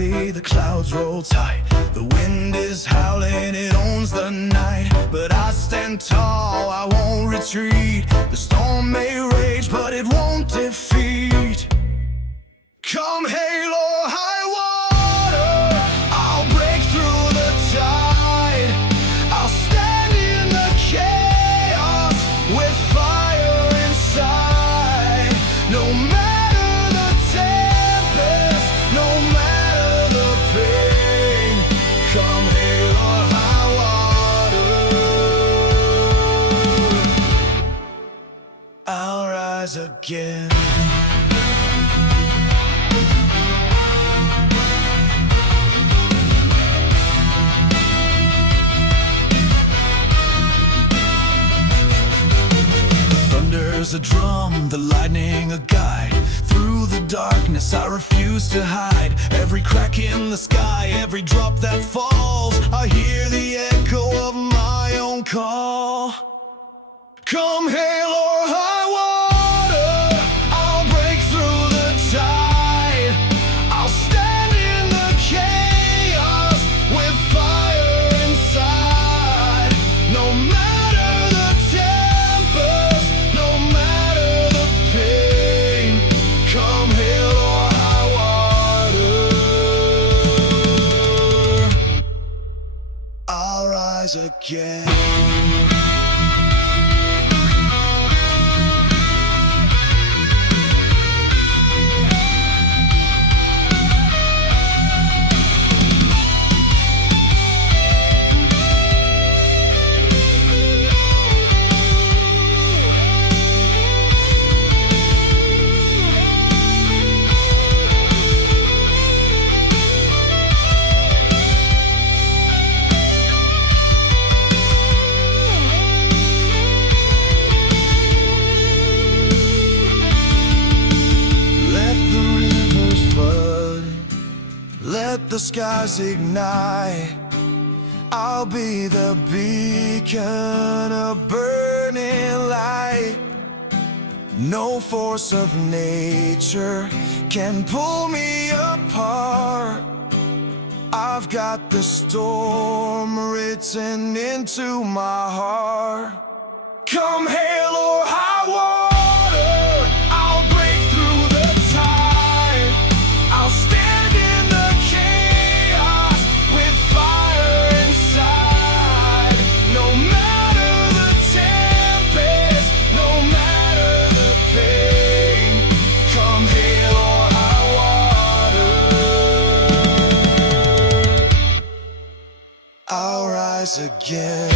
heavy, the clouds roll tight. The wind is howling, it owns the night. But I stand tall, I won't retreat. The storm may rage, but it won't defeat. Come hail or high water, I'll break through the tide. I'll stand in the chaos with fire inside. No matter the tempest, no matter the pain. Come hail or high water, I'll rise again. Thunder's a drum, the lightning a guide. Through the darkness I refuse to hide. Every crack in the sky, every drop that falls, I hear the echo of my own call. Come hail or high water, I'll break through the tide. I'll stand in the chaos with fire inside. No matter the tempest, no matter the pain. Come hail or high water, I'll rise again. Let the skies ignite. I'll be the beacon of burning light. No force of nature can pull me apart. I've got the storm written into my heart. Come hail or high water, I'll break through the tide. I'll stand in the chaos with fire inside. No matter the tempest, no matter the pain. Come hail or high water, I'll rise again.